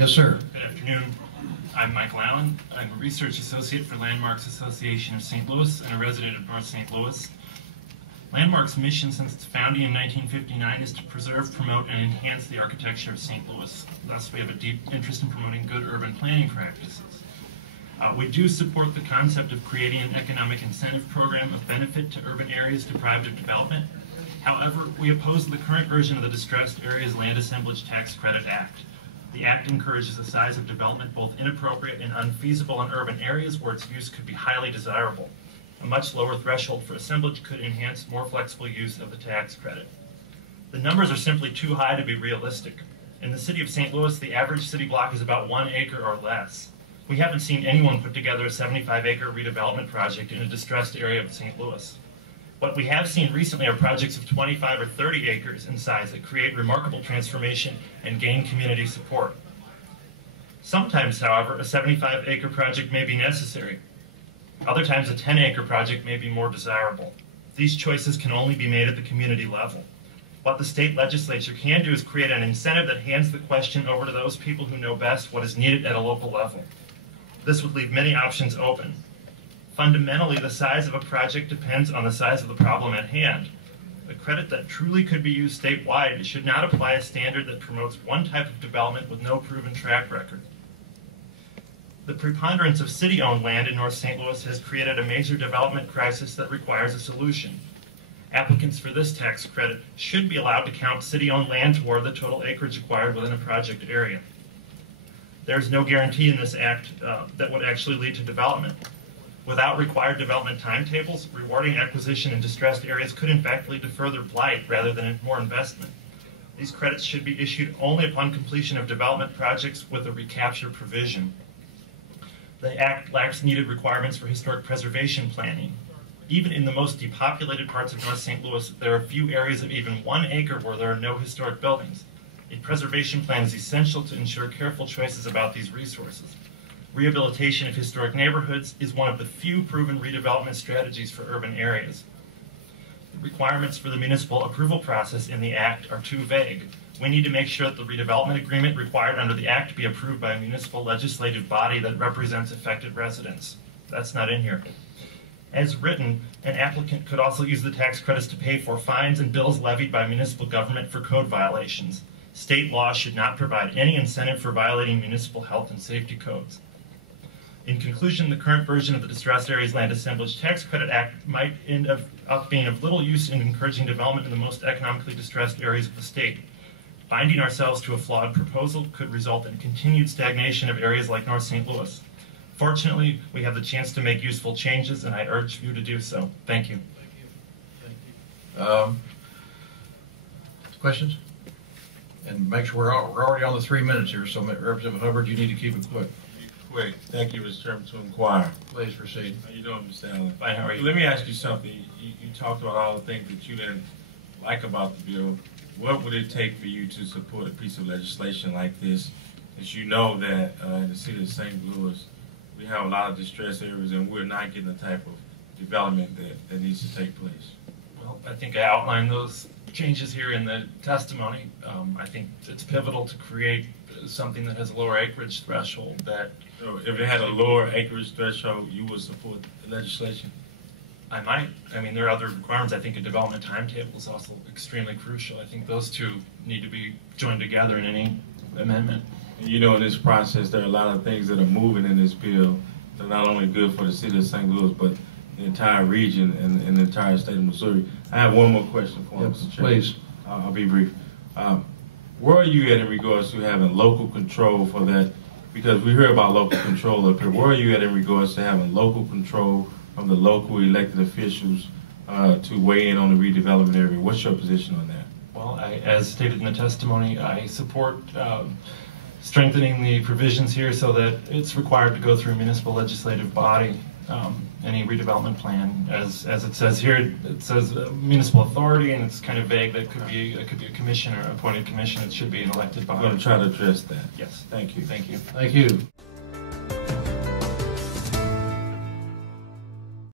Yes, sir. Good afternoon. I'm Michael Allen. I'm a research associate for Landmarks Association of St. Louis and a resident of North St. Louis. Landmark's mission since its founding in 1959 is to preserve, promote, and enhance the architecture of St. Louis. Thus, we have a deep interest in promoting good urban planning practices. We do support the concept of creating an economic incentive program of benefit to urban areas deprived of development. However, we oppose the current version of the Distressed Areas Land Assemblage Tax Credit Act. The Act encourages a size of development both inappropriate and unfeasible in urban areas where its use could be highly desirable. A much lower threshold for assemblage could enhance more flexible use of the tax credit. The numbers are simply too high to be realistic. In the city of St. Louis, the average city block is about 1 acre or less. We haven't seen anyone put together a 75-acre redevelopment project in a distressed area of St. Louis. What we have seen recently are projects of 25 or 30 acres in size that create remarkable transformation and gain community support. Sometimes, however, a 75-acre project may be necessary. Other times, a 10-acre project may be more desirable. These choices can only be made at the community level. What the state legislature can do is create an incentive that hands the question over to those people who know best what is needed at a local level. This would leave many options open. Fundamentally, the size of a project depends on the size of the problem at hand. A credit that truly could be used statewide should not apply a standard that promotes one type of development with no proven track record. The preponderance of city-owned land in North St. Louis has created a major development crisis that requires a solution. Applicants for this tax credit should be allowed to count city-owned land toward the total acreage acquired within a project area. There is no guarantee in this act that would actually lead to development. Without required development timetables, rewarding acquisition in distressed areas could in fact lead to further blight rather than more investment. These credits should be issued only upon completion of development projects with a recapture provision. The Act lacks needed requirements for historic preservation planning. Even in the most depopulated parts of North St. Louis, there are few areas of even 1 acre where there are no historic buildings. A preservation plan is essential to ensure careful choices about these resources. Rehabilitation of historic neighborhoods is one of the few proven redevelopment strategies for urban areas. The requirements for the municipal approval process in the Act are too vague. We need to make sure that the redevelopment agreement required under the Act be approved by a municipal legislative body that represents affected residents. That's not in here. As written, an applicant could also use the tax credits to pay for fines and bills levied by municipal government for code violations. State law should not provide any incentive for violating municipal health and safety codes. In conclusion, the current version of the Distressed Areas Land Assemblage Tax Credit Act might end up being of little use in encouraging development in the most economically distressed areas of the state. Binding ourselves to a flawed proposal could result in continued stagnation of areas like North St. Louis. Fortunately, we have the chance to make useful changes, and I urge you to do so. Thank you. Questions? And make sure we're already on the 3 minutes here, so Representative Hubbard, you need to keep it quick. Quick. Thank you, Mr. Chairman, to inquire. Please proceed. How you doing, Mr. Allen? Fine, how are you? Let me ask you something. You talked about all the things that you didn't like about the bill. What would it take for you to support a piece of legislation like this? As you know that in the city of St. Louis, we have a lot of distressed areas and we're not getting the type of development that needs to take place. Well, I think I outlined those changes here in the testimony. I think it's pivotal to create something that has a lower acreage threshold that... So if it had a lower acreage threshold, you would support the legislation? I might. I mean, there are other requirements. I think a development timetable is also extremely crucial. I think those two need to be joined together in any amendment. And you know, in this process, there are a lot of things that are moving in this bill that are not only good for the city of St. Louis, but the entire region and the entire state of Missouri. I have one more question for you, Mr. Chairman. Please. I'll be brief. Where are you at in regards to having local control for that? Because we hear about local control up here. Where are you at in regards to having local control from the local elected officials to weigh in on the redevelopment area? What's your position on that? Well, as stated in the testimony, I support strengthening the provisions here so that it's required to go through a municipal legislative body. Any redevelopment plan, as it says here, it says municipal authority, and it's kind of vague. That could be a commission or appointed commission. It should be an elected body. I'm going to try to address that. Yes. Thank you. Thank you. Thank you.